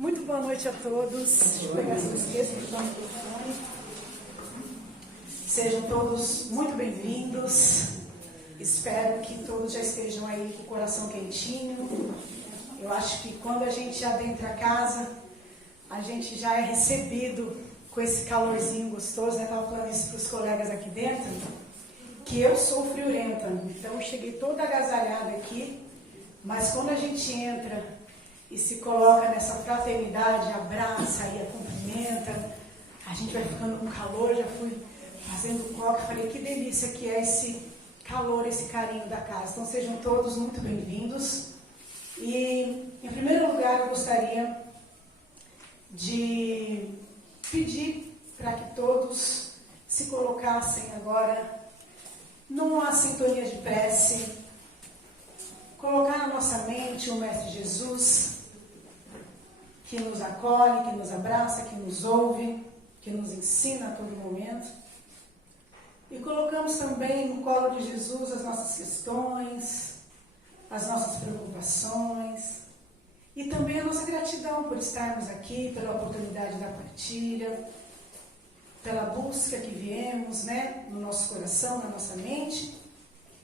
Muito boa noite a todos. Deixa eu pegar esse texto que está no microfone. Sejam todos muito bem-vindos. Espero que todos já estejam aí com o coração quentinho. Eu acho que quando a gente adentra a casa, a gente já é recebido com esse calorzinho gostoso, né? Estava falando isso para os colegas aqui dentro, que eu sou friorenta, então eu cheguei toda agasalhada aqui, mas quando a gente entra e se coloca nessa fraternidade, abraça e a cumprimenta, a gente vai ficando com calor. Já fui fazendo coca, falei que delícia que é esse calor, esse carinho da casa. Então sejam todos muito bem-vindos. E em primeiro lugar eu gostaria de pedir para que todos se colocassem agora numa sintonia de prece, colocar na nossa mente o Mestre Jesus, que nos acolhe, que nos abraça, que nos ouve, que nos ensina a todo momento. E colocamos também no colo de Jesus as nossas questões, as nossas preocupações e também a nossa gratidão por estarmos aqui, pela oportunidade da partilha, pela busca que viemos, né, no nosso coração, na nossa mente.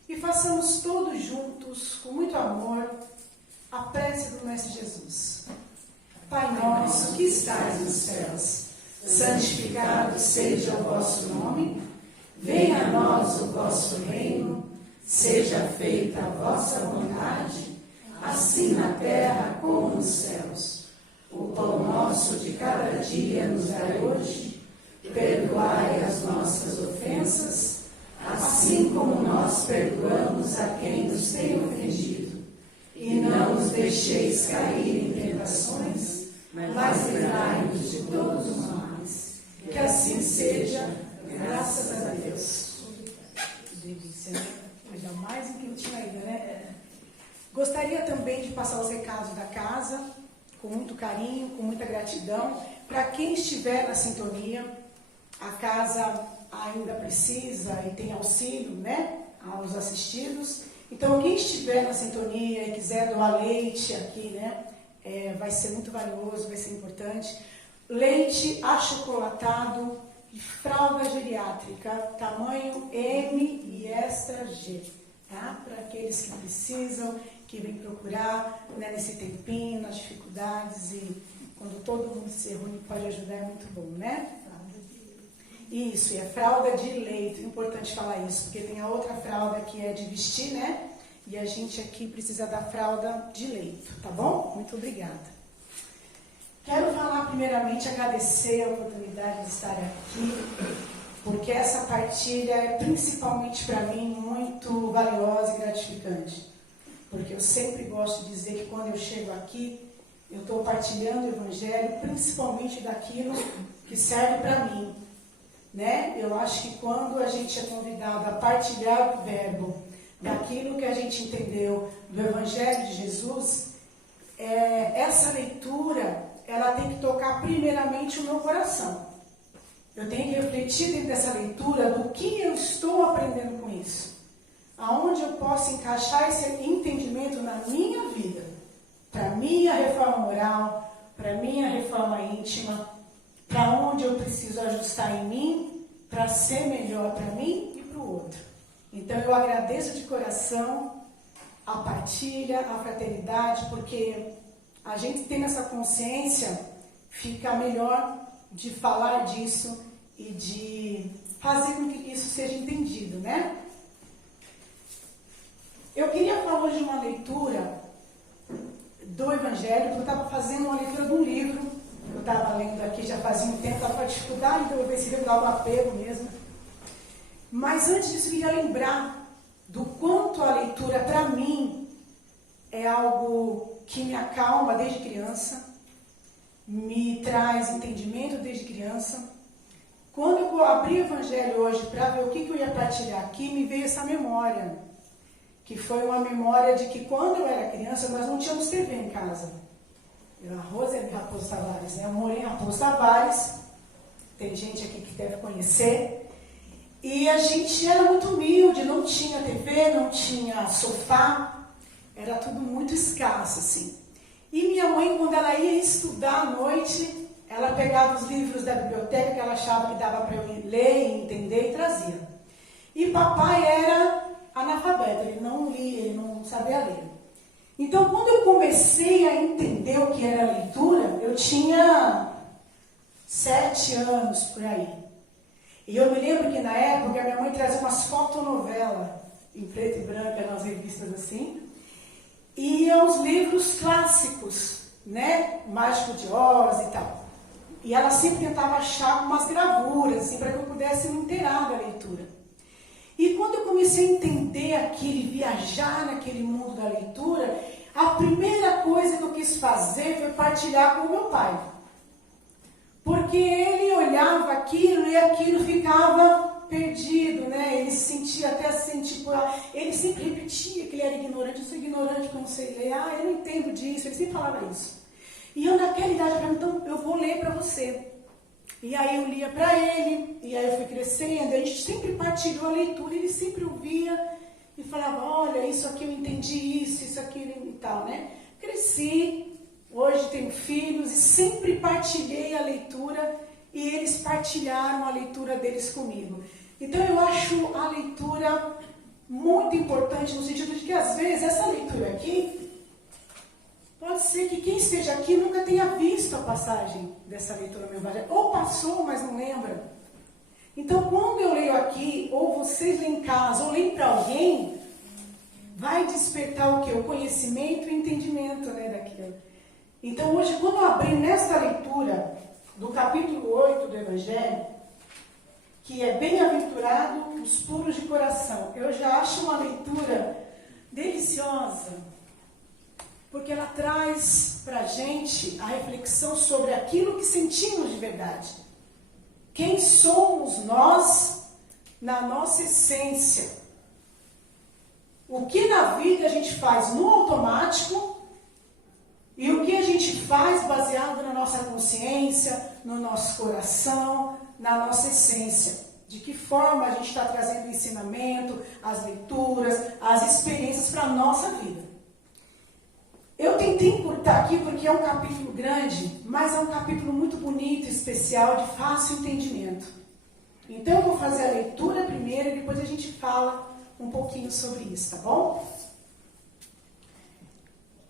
E façamos todos juntos, com muito amor, a prece do Mestre Jesus. Pai nosso que estais nos céus, santificado seja o vosso nome, venha a nós o vosso reino, seja feita a vossa vontade, assim na terra como nos céus. O pão nosso de cada dia nos dai hoje, perdoai as nossas ofensas, assim como nós perdoamos a quem nos tem ofendido. E não nos deixeis cair em tentações, mas livrai-nos de todos os males. Que assim seja, graças a Deus. Delícia, né? Ainda mais em que eu tinha ido, né? Gostaria também de passar os recados da casa, com muito carinho, com muita gratidão, para quem estiver na sintonia. A casa ainda precisa e tem auxílio, né, aos assistidos. Então, quem estiver na sintonia e quiser doar leite aqui, né, vai ser muito valioso, vai ser importante. Leite achocolatado e fralda geriátrica, tamanho M e extra G, tá? Para aqueles que precisam, que vêm procurar, né, nesse tempinho, nas dificuldades, e quando todo mundo se reúne pode ajudar, é muito bom, né? Isso, e a fralda de leito, importante falar isso, porque tem a outra fralda que é de vestir, né? E a gente aqui precisa da fralda de leito, tá bom? Muito obrigada. Quero falar primeiramente, agradecer a oportunidade de estar aqui, porque essa partilha é principalmente para mim muito valiosa e gratificante. Porque eu sempre gosto de dizer que quando eu chego aqui, eu estou partilhando o Evangelho, principalmente daquilo que serve para mim. Né? Eu acho que quando a gente é convidado a partilhar o verbo daquilo que a gente entendeu do Evangelho de Jesus, essa leitura, ela tem que tocar primeiramente o meu coração. Eu tenho que refletir dentro dessa leitura do que eu estou aprendendo com isso. Aonde eu posso encaixar esse entendimento na minha vida, para minha reforma moral, para minha reforma íntima, para onde eu preciso ajustar em mim para ser melhor para mim e para o outro. Então eu agradeço de coração a partilha, a fraternidade, porque a gente tendo essa consciência, fica melhor de falar disso e de fazer com que isso seja entendido, né? Eu queria falar hoje de uma leitura do Evangelho, porque eu estava fazendo uma leitura de um livro. Eu estava lendo aqui já fazia um tempo, estava com dificuldade, então eu decidi dar um apego mesmo. Mas antes disso, eu queria lembrar do quanto a leitura, para mim, é algo que me acalma desde criança, me traz entendimento desde criança. Quando eu abri o Evangelho hoje para ver o que eu ia partilhar aqui, me veio essa memória, que foi uma memória de que quando eu era criança, nós não tínhamos TV em casa. A Roseli Raposo Tavares, né? Eu morei em Raposo Tavares, tem gente aqui que deve conhecer, e a gente era muito humilde, não tinha TV, não tinha sofá, era tudo muito escasso, assim. E minha mãe, quando ela ia estudar à noite, ela pegava os livros da biblioteca que ela achava que dava para eu ler, entender e trazia. E papai era analfabeto, ele não lia, ele não sabia ler. Então, quando eu comecei a entender o que era leitura, eu tinha 7 anos por aí. E eu me lembro que na época minha mãe trazia umas fotonovelas em preto e branco, nas revistas assim, e os livros clássicos, né? Mágico de Oz e tal. E ela sempre tentava achar umas gravuras, assim, para que eu pudesse me inteirar da leitura. E quando eu comecei a entender aquilo e viajar naquele mundo da leitura, a primeira coisa que eu quis fazer foi partilhar com o meu pai. Porque ele olhava aquilo e aquilo ficava perdido, né? Ele se sentia até assim, tipo, ele sempre repetia que ele era ignorante. Eu sou ignorante porque eu não sei ler. Eu não entendo disso. Ele sempre falava isso. E eu naquela idade, eu falei, então eu vou ler para você. E aí eu lia para ele, e aí eu fui crescendo, a gente sempre partilhou a leitura, ele sempre ouvia e falava, olha, isso aqui eu entendi isso aqui e tal, né? Cresci, hoje tenho filhos e sempre partilhei a leitura e eles partilharam a leitura deles comigo. Então eu acho a leitura muito importante no sentido de que às vezes essa leitura aqui, pode ser que quem esteja aqui nunca tenha visto a passagem dessa leitura no Evangelho. Ou passou, mas não lembra. Então, quando eu leio aqui, ou vocês leem em casa, ou leem para alguém, vai despertar o quê? O conhecimento e o entendimento, né, daquilo. Então, hoje, quando eu abri nesta leitura do capítulo 8 do Evangelho, que é bem-aventurado os puros de coração, eu já acho uma leitura deliciosa, porque ela traz para a gente a reflexão sobre aquilo que sentimos de verdade. Quem somos nós na nossa essência? O que na vida a gente faz no automático e o que a gente faz baseado na nossa consciência, no nosso coração, na nossa essência. De que forma a gente está trazendo o ensinamento, as leituras, as experiências para a nossa vida. Eu tentei encurtar aqui porque é um capítulo grande, mas é um capítulo muito bonito, especial, de fácil entendimento. Então eu vou fazer a leitura primeiro e depois a gente fala um pouquinho sobre isso, tá bom?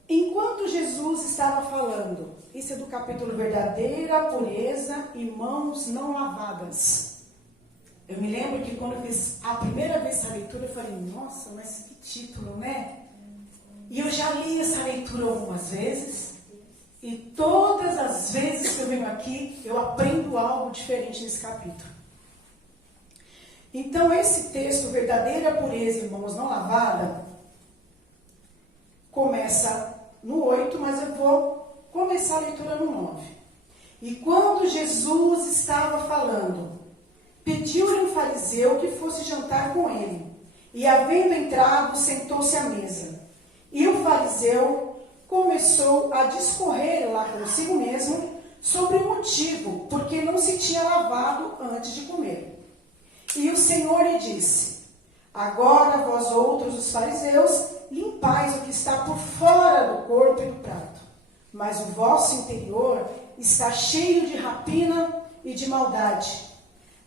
Enquanto Jesus estava falando, isso é do capítulo verdadeira pureza e mãos não lavadas. Eu me lembro que quando eu fiz a primeira vez essa leitura, eu falei, nossa, mas que título, né? E eu já li essa leitura algumas vezes, e todas as vezes que eu venho aqui, eu aprendo algo diferente nesse capítulo. Então, esse texto, verdadeira pureza e mãos não lavada, começa no 8, mas eu vou começar a leitura no 9. E quando Jesus estava falando, pediu-lhe um fariseu que fosse jantar com ele, e havendo entrado, sentou-se à mesa. E o fariseu começou a discorrer lá consigo mesmo sobre o motivo, porque não se tinha lavado antes de comer. E o Senhor lhe disse, agora vós outros, os fariseus, limpais o que está por fora do corpo e do prato, mas o vosso interior está cheio de rapina e de maldade.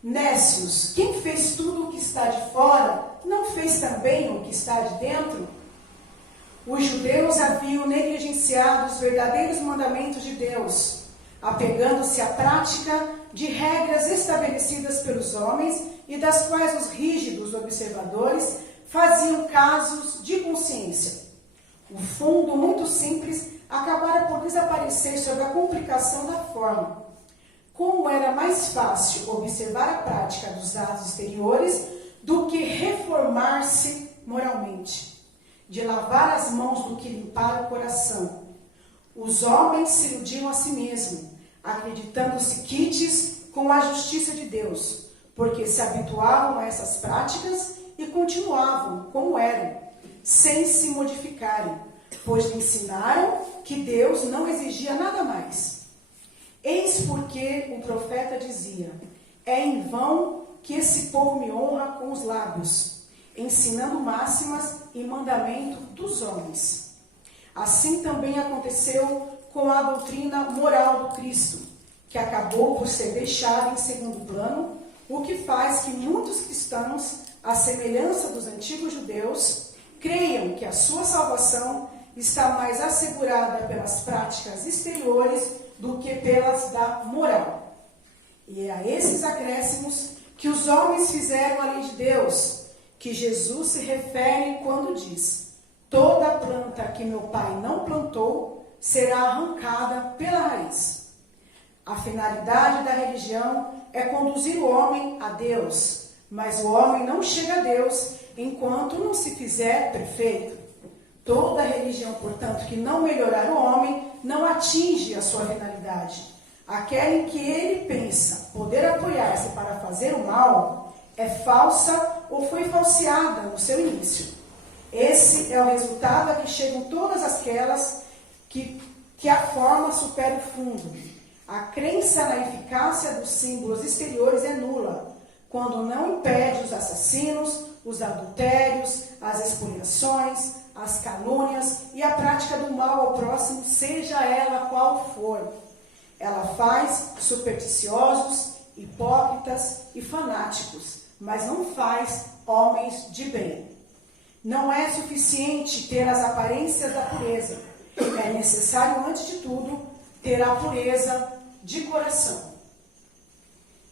Nécios, quem fez tudo o que está de fora, não fez também o que está de dentro? Os judeus haviam negligenciado os verdadeiros mandamentos de Deus, apegando-se à prática de regras estabelecidas pelos homens e das quais os rígidos observadores faziam casos de consciência. O fundo muito simples acabara por desaparecer sob a complicação da forma. Como era mais fácil observar a prática dos atos exteriores do que reformar-se moralmente, de lavar as mãos do que limpar o coração. Os homens se iludiam a si mesmos, acreditando-se quites com a justiça de Deus, porque se habituavam a essas práticas e continuavam como eram, sem se modificarem, pois lhe ensinaram que Deus não exigia nada mais. Eis porque o profeta dizia, é em vão que esse povo me honra com os lábios, ensinando máximas e mandamento dos homens. Assim também aconteceu com a doutrina moral do Cristo, que acabou por ser deixada em segundo plano, o que faz que muitos cristãos, à semelhança dos antigos judeus, creiam que a sua salvação está mais assegurada pelas práticas exteriores do que pelas da moral. E é a esses acréscimos que os homens fizeram a lei de Deus, que Jesus se refere quando diz: toda planta que meu Pai não plantou será arrancada pela raiz. A finalidade da religião é conduzir o homem a Deus, mas o homem não chega a Deus enquanto não se fizer perfeito. Toda religião, portanto, que não melhorar o homem, não atinge a sua finalidade. Aquela em que ele pensa poder apoiar-se para fazer o mal, é falsa ou foi falseada no seu início. Esse é o resultado a que chegam todas aquelas que a forma supera o fundo. A crença na eficácia dos símbolos exteriores é nula, quando não impede os assassinos, os adultérios, as expoliações, as calúnias e a prática do mal ao próximo, seja ela qual for. Ela faz supersticiosos, hipócritas e fanáticos, mas não faz homens de bem. Não é suficiente ter as aparências da pureza. É necessário, antes de tudo, ter a pureza de coração.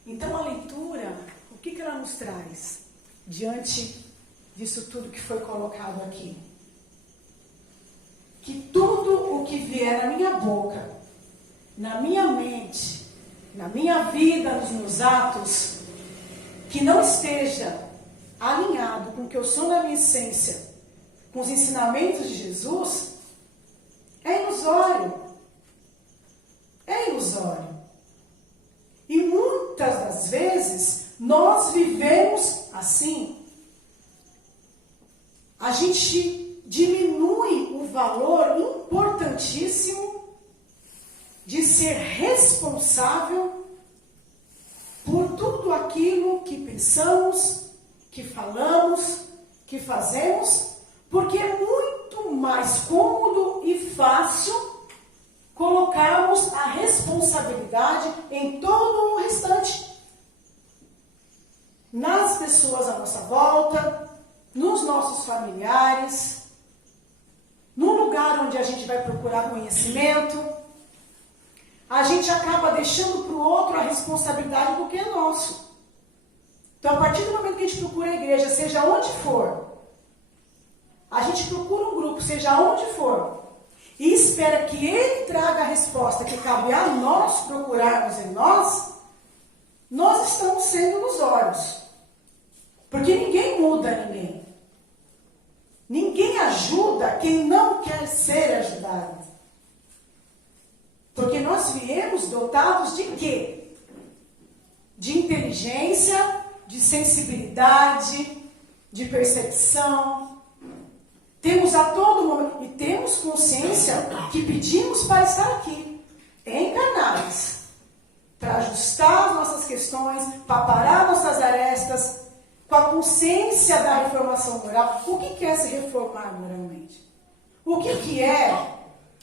Então a leitura, o que ela nos traz diante disso tudo que foi colocado aqui? Que tudo o que vier na minha boca, na minha mente, na minha vida, nos meus atos, que não esteja alinhado com o que eu sou na minha essência, com os ensinamentos de Jesus, é ilusório. É ilusório. E muitas das vezes nós vivemos assim. A gente diminui o valor importantíssimo de ser responsável por tudo aquilo que pensamos, que falamos, que fazemos, porque é muito mais cômodo e fácil colocarmos a responsabilidade em todo o restante. Nas pessoas à nossa volta, nos nossos familiares, no lugar onde a gente vai procurar conhecimento, a gente acaba deixando para o outro a responsabilidade do que é nosso. Então, a partir do momento que a gente procura a igreja, seja onde for, a gente procura um grupo, seja onde for, e espera que ele traga a resposta que cabe a nós procurarmos em nós, nós estamos sendo ilusórios. Porque ninguém muda ninguém. Ninguém ajuda quem não quer ser ajudado. Porque nós viemos dotados de quê? De inteligência, de sensibilidade, de percepção. Temos a todo momento, e temos consciência que pedimos para estar aqui, encarnados, para ajustar as nossas questões, para parar nossas arestas, com a consciência da reformação moral. O que é se reformar moralmente? O que é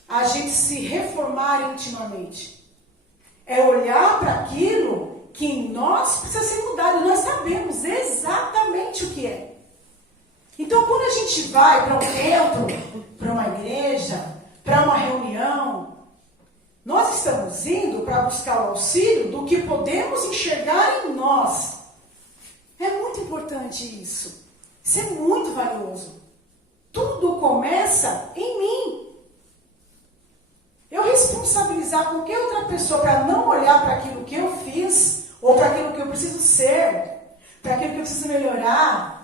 a gente se reformar intimamente? É olhar para aquilo que em nós precisa ser mudado. Nós sabemos exatamente o que é. Então, quando a gente vai para um templo, para uma igreja, para uma reunião, nós estamos indo para buscar o auxílio do que podemos enxergar em nós. É muito importante isso. Isso é muito valioso. Tudo começa em mim. Eu responsabilizar qualquer outra pessoa para não olhar para aquilo que eu fiz, ou para aquilo que eu preciso ser, para aquilo que eu preciso melhorar.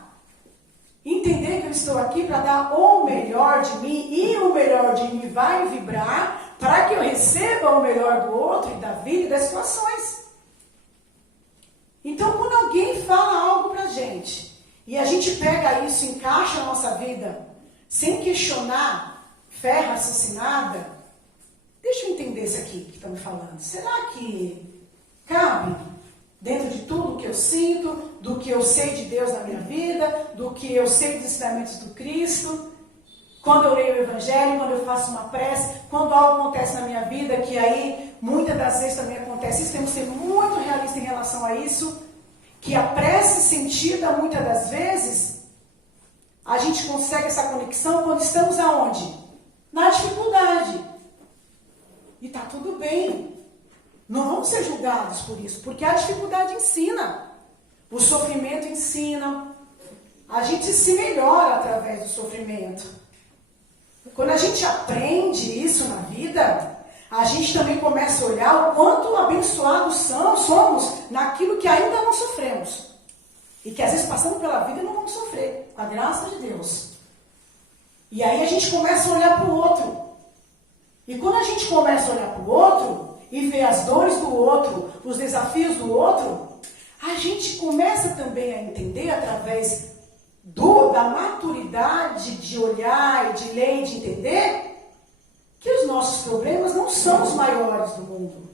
Entender que eu estou aqui para dar o melhor de mim, e o melhor de mim vai vibrar para que eu receba o melhor do outro e da vida e das situações. Então, quando alguém fala algo para a gente, e a gente pega isso e encaixa na nossa vida, sem questionar, fé raciocinada, deixa eu entender isso aqui que estão me falando. Será que cabe dentro de tudo que eu sinto, do que eu sei de Deus na minha vida, do que eu sei dos ensinamentos do Cristo? quando eu leio o Evangelho, quando eu faço uma prece, quando algo acontece na minha vida, que aí muitas das vezes também acontece isso, temos que ser muito realistas em relação a isso, que a prece sentida, muitas das vezes, a gente consegue essa conexão quando estamos aonde? Na dificuldade. E está tudo bem. Não vamos ser julgados por isso, porque a dificuldade ensina. O sofrimento ensina. A gente se melhora através do sofrimento. Quando a gente aprende isso na vida, a gente também começa a olhar o quanto abençoados somos naquilo que ainda não sofremos. E que às vezes passamos pela vida e não vamos sofrer, com a graça de Deus. E aí a gente começa a olhar para o outro. E quando a gente começa a olhar para o outro, e ver as dores do outro, os desafios do outro, a gente começa também a entender, através da maturidade de olhar e de ler e de entender, que os nossos problemas não são os maiores do mundo.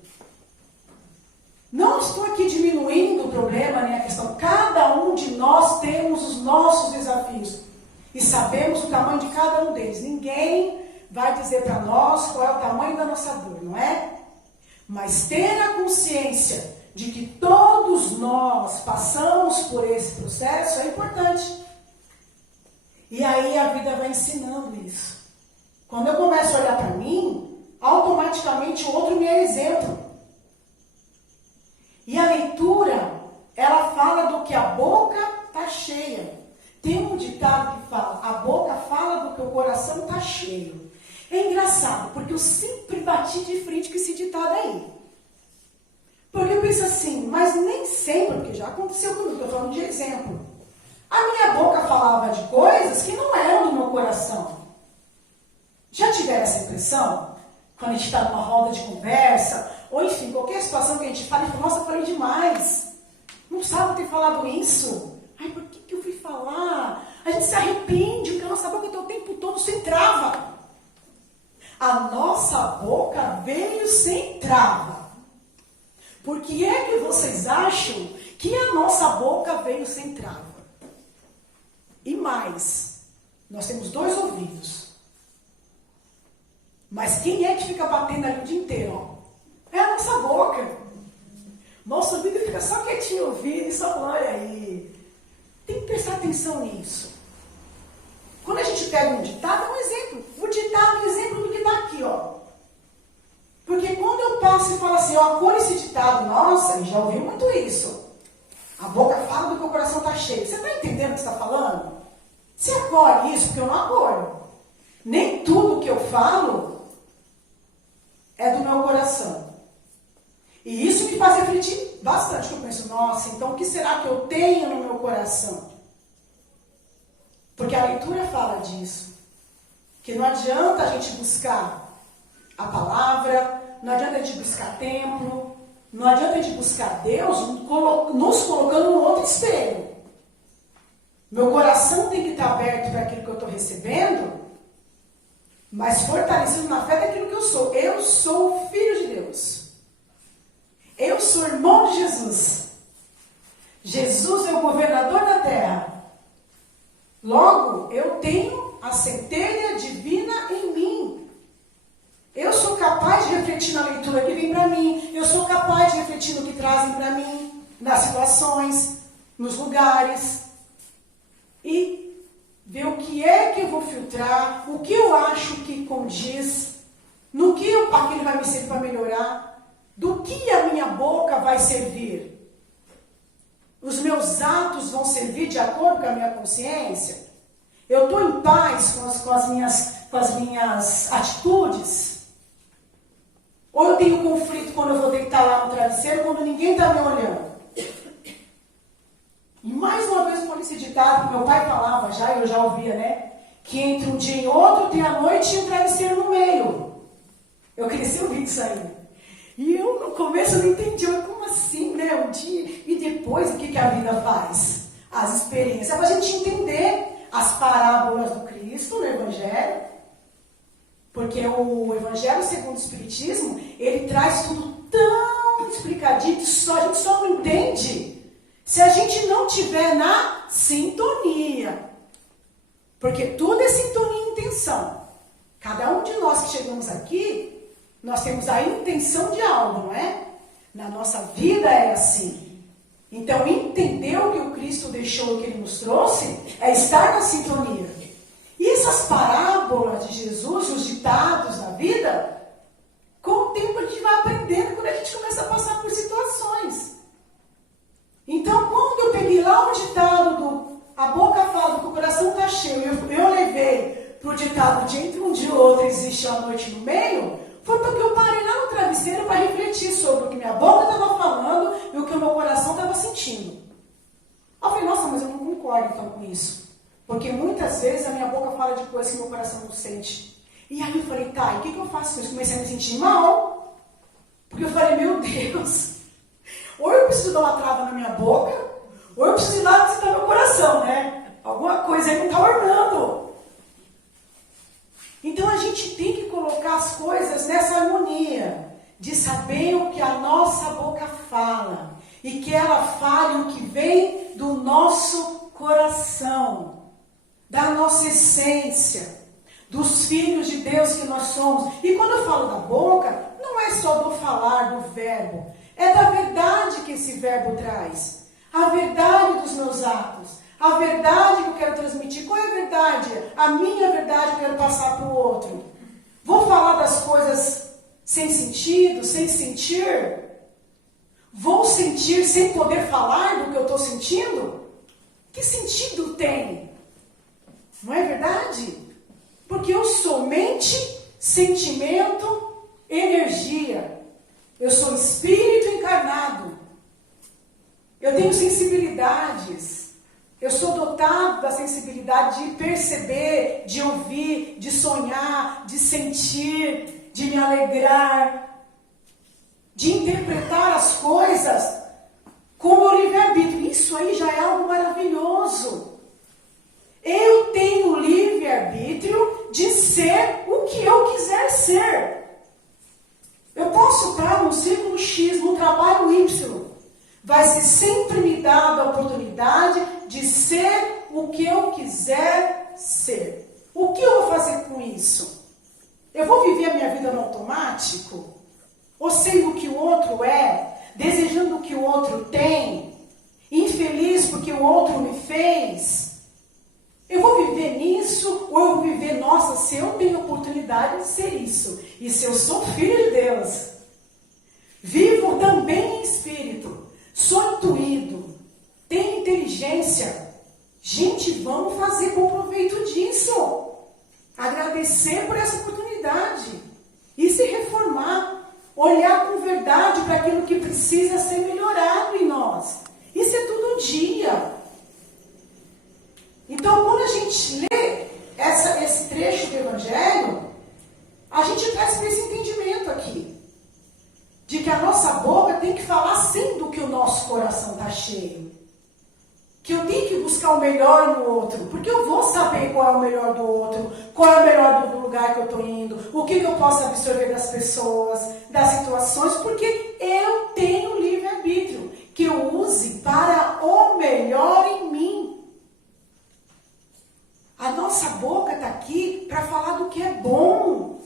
Não estou aqui diminuindo o problema, nem a questão. Cada um de nós temos os nossos desafios. E sabemos o tamanho de cada um deles. Ninguém vai dizer para nós qual é o tamanho da nossa dor, não é? Mas ter a consciência de que todos nós passamos por esse processo é importante. E aí a vida vai ensinando isso. Quando eu começo a olhar para mim, automaticamente o outro me é exemplo. E a leitura, ela fala do que a boca está cheia. Tem um ditado que fala, a boca fala do que o coração está cheio. É engraçado, porque eu sempre bati de frente com esse ditado aí. Porque eu penso assim, mas nem sempre, porque já aconteceu comigo, estou falando de exemplo. A minha boca falava de coisas que não eram do meu coração. Já tiveram essa impressão? Quando a gente está numa roda de conversa, ou enfim, qualquer situação que a gente fala, e fala, nossa, falei demais. Não precisava ter falado isso. Ai, por que eu fui falar? A gente se arrepende, porque a nossa boca está o tempo todo sem trava. A nossa boca veio sem trava. Por que é que vocês acham que a nossa boca veio sem trava? E mais, nós temos 2 ouvidos. Mas quem é que fica batendo ali o dia inteiro? Ó? É a nossa boca. Nosso ouvido fica só quietinho ouvindo e só falando, olha aí. Tem que prestar atenção nisso. Quando a gente pega um ditado, é um exemplo. O ditado é um exemplo do que está aqui, ó. Porque quando eu passo e falo assim, ó, acolhe esse ditado, nossa, já ouviu muito isso. A boca fala do que o coração está cheio. Você está entendendo o que está falando? Você acolhe isso, porque eu não acolho. Nem tudo que eu falo é do meu coração. E isso me faz refletir bastante. Eu penso, nossa, então o que será que eu tenho no meu coração? Porque a leitura fala disso. Que não adianta a gente buscar a palavra, não adianta a gente buscar templo, não adianta a gente buscar Deus nos colocando no outro espelho. Meu coração tem que estar aberto para aquilo que eu estou recebendo, mas fortalecido na fé daquilo que eu sou. Eu sou filho de Deus. Eu sou irmão de Jesus. Jesus é o governador da terra. Logo, eu tenho a centelha divina em mim. Eu sou capaz de refletir na leitura que vem para mim. Eu sou capaz de refletir no que trazem para mim, nas situações, nos lugares. E ver o que é que eu vou filtrar, o que eu acho que condiz, no que aquilo vai me servir para melhorar, do que a minha boca vai servir. Os meus atos vão servir de acordo com a minha consciência? Eu estou em paz com as minhas atitudes? Ou eu tenho conflito quando eu vou deitar lá no travesseiro, quando ninguém está me olhando? E mais uma vez com esse ditado que meu pai falava já, eu já ouvia, né? Que entre um dia e outro tem a noite e um travesseiro no meio. Eu cresci ouvindo isso aí. E eu no começo não entendi, mas como assim, né? Um dia e depois o que a vida faz? As experiências. É para a gente entender as parábolas do Cristo no Evangelho. Porque o Evangelho segundo o Espiritismo, ele traz tudo tão explicadinho que a gente só não entende se a gente não tiver na sintonia. Porque tudo é sintonia e intenção. intenção. Cada um de nós que chegamos aqui, nós temos a intenção de algo, não é? Na nossa vida é assim. Então, entender o que o Cristo deixou, o que Ele nos trouxe, é estar na sintonia. E essas parábolas de Jesus, os ditados da vida, com o tempo a gente vai aprendendo quando a gente começa a passar por situações. Então, quando eu peguei lá o ditado do a boca fala que o coração está cheio, eu levei para o ditado de entre um dia e outro existe a noite no meio, foi porque eu parei lá no travesseiro para refletir sobre o que minha boca estava falando e o que o meu coração estava sentindo. Eu falei, nossa, mas eu não concordo então com isso. Porque muitas vezes a minha boca fala de coisas que meu coração não sente. E aí eu falei, tá, e o que eu faço com isso? Comecei a me sentir mal. Porque eu falei, meu Deus, ou eu preciso dar uma trava na minha boca, ou eu preciso ir lá visitar meu coração, né? Alguma coisa aí não está ornando. Então a gente tem que colocar as coisas nessa harmonia, de saber o que a nossa boca fala, e que ela fale o que vem do nosso coração, da nossa essência, dos filhos de Deus que nós somos. E quando eu falo da boca, não é só do falar, do verbo, é da verdade que esse verbo traz, a verdade dos meus atos, a verdade que eu quero transmitir. Qual é a verdade? A minha verdade que eu quero passar para o outro. Vou falar das coisas sem sentido, sem sentir? Vou sentir sem poder falar do que eu estou sentindo? Que sentido tem? Não é verdade? Porque eu sou mente, sentimento, energia. Eu sou espírito encarnado. Eu tenho sensibilidades. Eu sou dotado da sensibilidade de perceber, de ouvir, de sonhar, de sentir, de me alegrar, de interpretar as coisas como o livre-arbítrio. Isso aí já é algo maravilhoso. Eu tenho o livre-arbítrio de ser o que eu quiser ser. Eu posso estar no círculo X, no trabalho Y. Vai ser sempre me dada a oportunidade de ser o que eu quiser ser. O que eu vou fazer com isso? Eu vou viver a minha vida no automático? Ou sendo o que o outro é? Desejando o que o outro tem? Infeliz porque o outro me fez? Eu vou viver nisso? Ou eu vou viver, nossa, se eu tenho oportunidade de ser isso, e se eu sou filho de Deus, vivo também em espírito, sou intuído, tenho inteligência. Gente, vamos fazer bom proveito disso. Agradecer por essa oportunidade. E se reformar. Olhar com verdade para aquilo que precisa ser melhorado em nós. Isso é todo dia. Então, quando a gente lê esse trecho do Evangelho, a gente traz esse entendimento aqui. De que a nossa boca tem que falar sim do que o nosso coração está cheio. Que eu tenho que buscar o melhor no outro. Porque eu vou saber qual é o melhor do outro, qual é o melhor do lugar que eu estou indo, o que eu posso absorver das pessoas, das situações, porque eu tenho livre-arbítrio, que eu use para o melhor em mim. A nossa boca está aqui para falar do que é bom,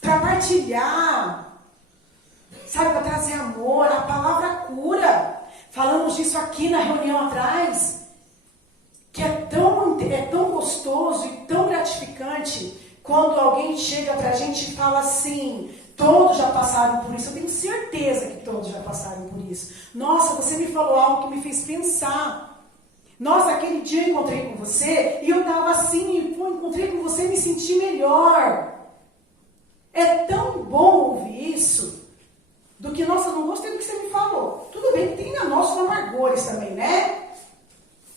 para partilhar, sabe, para trazer amor. A palavra cura. Falamos disso aqui na reunião atrás, que é tão gostoso e tão gratificante quando alguém chega para a gente e fala assim, todos já passaram por isso. Eu tenho certeza que todos já passaram por isso. Nossa, você me falou algo que me fez pensar. Nossa, aquele dia eu encontrei com você e eu estava assim, encontrei com você e me senti melhor. É tão bom ouvir isso. Do que, nossa, não gostei do que você me falou. Tudo bem que tem a nossos amargores também, né?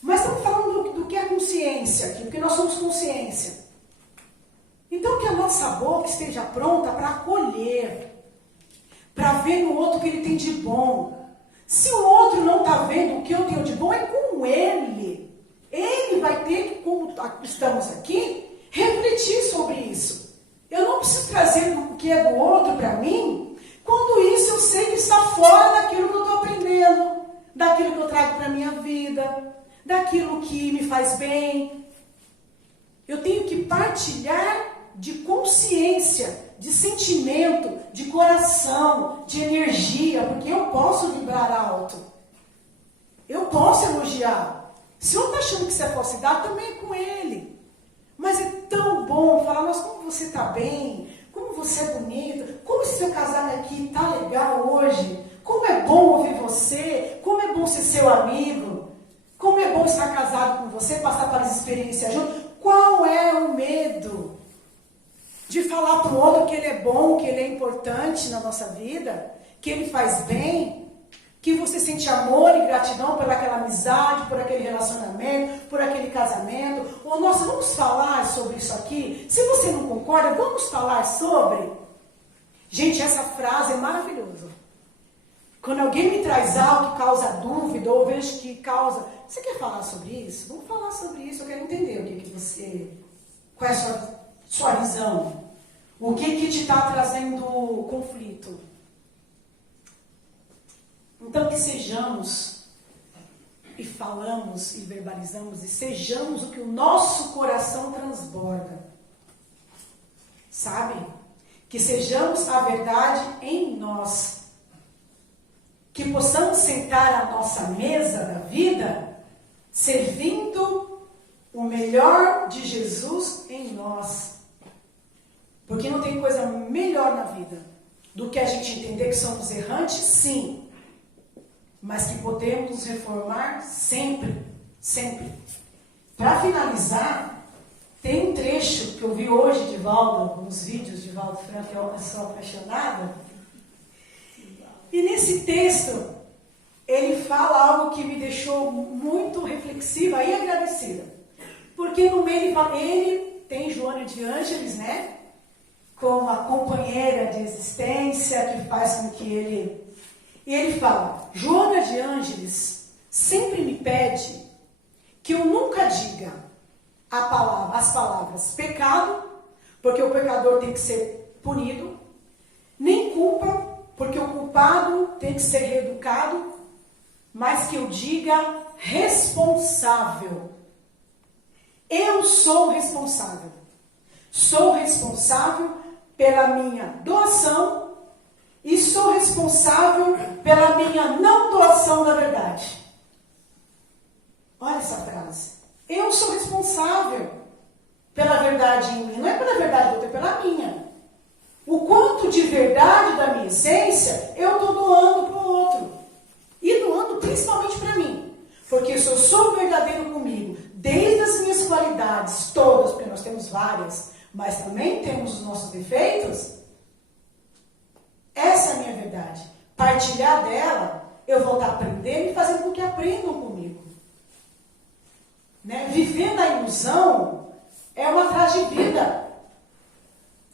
Mas estamos falando do que é consciência aqui, porque nós somos consciência. Então que a nossa boca esteja pronta para acolher, para ver no outro o que ele tem de bom. Se o outro não está vendo o que eu tenho de bom, é com ele. Ele vai ter que, como estamos aqui, refletir sobre isso. Eu não preciso trazer o que é do outro para mim, quando isso eu sei que está fora daquilo que eu estou aprendendo, daquilo que eu trago para a minha vida, daquilo que me faz bem. Eu tenho que partilhar de consciência, de sentimento, de coração, de energia, porque eu posso vibrar alto. Eu posso elogiar. Se eu estou achando que isso é falsidade, também é com ele. Mas é tão bom falar, nossa, como você está bem, como você é bonita, como esse seu casaco aqui está legal hoje, como é bom ouvir você, como é bom ser seu amigo, como é bom estar casado com você, passar pelas experiências juntos. Qual é o medo de falar para o outro que ele é bom, que ele é importante na nossa vida, que ele faz bem, que você sente amor e gratidão por aquela amizade, por aquele relacionamento, por aquele casamento? Ou, nossa, vamos falar sobre isso aqui? Se você não concorda, vamos falar sobre? Gente, essa frase é maravilhosa. Quando alguém me traz algo que causa dúvida, ou vejo que causa... Você quer falar sobre isso? Vamos falar sobre isso, eu quero entender o que você... Qual é a sua visão? O que te está trazendo conflito? Então, que sejamos, e falamos, e verbalizamos, e sejamos o que o nosso coração transborda. Sabe? Que sejamos a verdade em nós. Que possamos sentar à nossa mesa da vida, servindo o melhor de Jesus em nós. Porque não tem coisa melhor na vida do que a gente entender que somos errantes, sim. Mas que podemos nos reformar sempre, sempre. Para finalizar, tem um trecho que eu vi hoje de Valdo, nos vídeos de Valdo Franco, que é uma pessoa apaixonada. E nesse texto, ele fala algo que me deixou muito reflexiva e agradecida. Porque no meio ele fala, ele tem Joana de Ângeles, né? Como a companheira de existência que faz com que ele... E ele fala, Joana de Ângeles sempre me pede que eu nunca diga as palavras pecado, porque o pecador tem que ser punido, nem culpa, porque o culpado tem que ser reeducado, mas que eu diga responsável. Eu sou responsável. Sou responsável pela minha doação e sou responsável pela minha não doação da verdade. Olha essa frase. Eu sou responsável pela verdade em mim. Não é pela verdade do outro, é pela minha. O quanto de verdade da minha essência eu estou doando para o outro. E doando principalmente para mim. Porque se eu sou verdadeiro comigo, desde as minhas qualidades todas, porque nós temos várias, mas também temos os nossos defeitos, essa é a minha verdade. Partilhar dela, eu vou estar aprendendo e fazendo com que aprendam comigo. Né? Viver na ilusão é uma atrás de vida.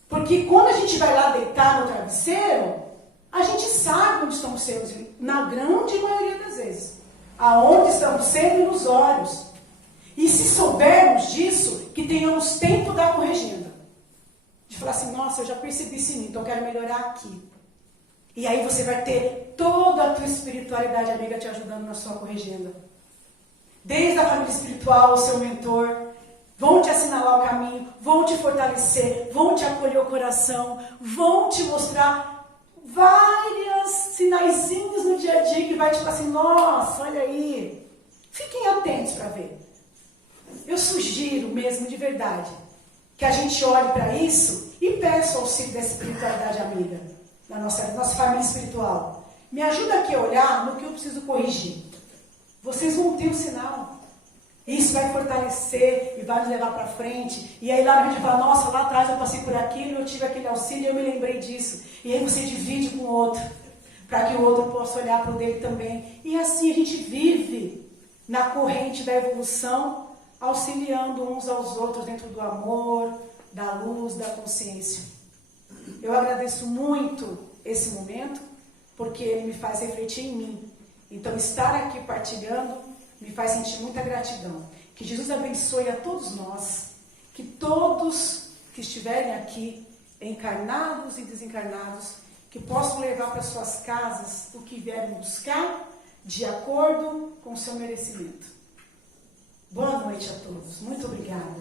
Porque quando a gente vai lá deitar no travesseiro, a gente sabe onde estamos sendo, na grande maioria das vezes, aonde estamos sendo ilusórios. E se soubermos disso, que tenhamos tempo da corrigenda. De falar assim, nossa, eu já percebi isso em mim, então eu quero melhorar aqui. E aí você vai ter toda a tua espiritualidade amiga te ajudando na sua corrigenda. Desde a família espiritual, o seu mentor, vão te assinalar o caminho, vão te fortalecer, vão te acolher o coração, vão te mostrar vários sinaizinhos no dia a dia que vai te falar assim, nossa, olha aí. Fiquem atentos para ver. Eu sugiro mesmo, de verdade, que a gente olhe para isso e peça o auxílio da espiritualidade amiga, da nossa família espiritual. Me ajuda aqui a olhar no que eu preciso corrigir. Vocês vão ter um sinal. Isso vai fortalecer e vai nos levar para frente. E aí lá a gente fala, nossa, lá atrás eu passei por aquilo, eu tive aquele auxílio e eu me lembrei disso. E aí você divide com o outro, para que o outro possa olhar para o dele também. E assim a gente vive na corrente da evolução, auxiliando uns aos outros dentro do amor, da luz, da consciência. Eu agradeço muito esse momento, porque ele me faz refletir em mim. Então, estar aqui partilhando me faz sentir muita gratidão. Que Jesus abençoe a todos nós, que todos que estiverem aqui, encarnados e desencarnados, que possam levar para suas casas o que vierem buscar, de acordo com o seu merecimento. Boa noite a todos. Muito obrigada.